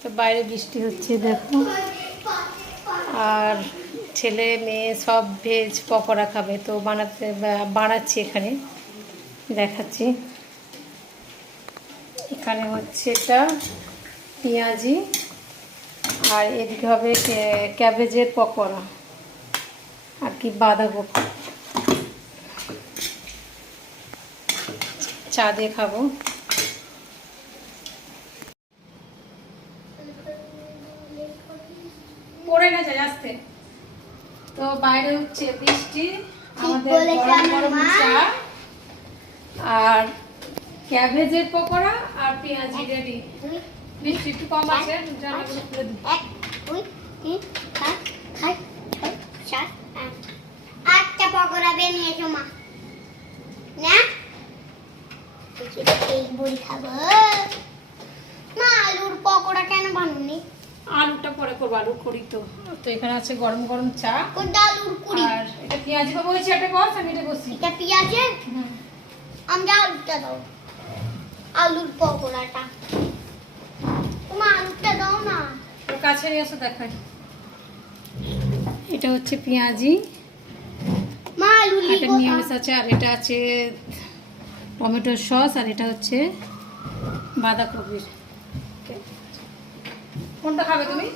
তো বাইরে বৃষ্টি হচ্ছে দেখো, আর ছেলে মেয়ে সব ভেজ পকোড়া খাবে, তো বানাচ্ছি এখানে, দেখাচ্ছি। এখানে হচ্ছে এটা পেঁয়াজি, আর এদিকে হবে ক্যাবেজের পকোড়া আর কি বাঁধাকপি। চা দিয়ে খাবো। পড়ে গেছে আসতে। তো বাইরে হচ্ছে বৃষ্টি, আমাদের গরম গরম চা আর ক্যাবেজের পকোড়া আর পেঁয়াজি রেডি। বৃষ্টি একটু কম আছে, জানলাগুলো খুলে দিই। 1 2 3 4 5 6 7 8 8টা পকোড়া বানিয়েছো মা না? এই বড়ি খাবো মা। আলুর পকোড়া কেন বানাওনি? আলুটা পরে করবো, আলু করি তো। তো এখানে আছে গরম গরম চা, কোনটা আলুর কুড়ি, আর এটা পেঁয়াজি বাবু হয়েছে, একটা বস আমি এটা বসি। এটা পেঁয়াজের, আমরা আলুটা দাও, আলুর পকোড়াটা তোমার আলুটা দাও না। ওর কাছে নিয়ে এসে দেখাই। এটা হচ্ছে পেঁয়াজি, মা আলু এটা মিয়োনিজ আছে, আর এটা আছে টমেটোর সস, আর এটা হচ্ছে বাঁধাকপির। কোনটা খাবে তুমি?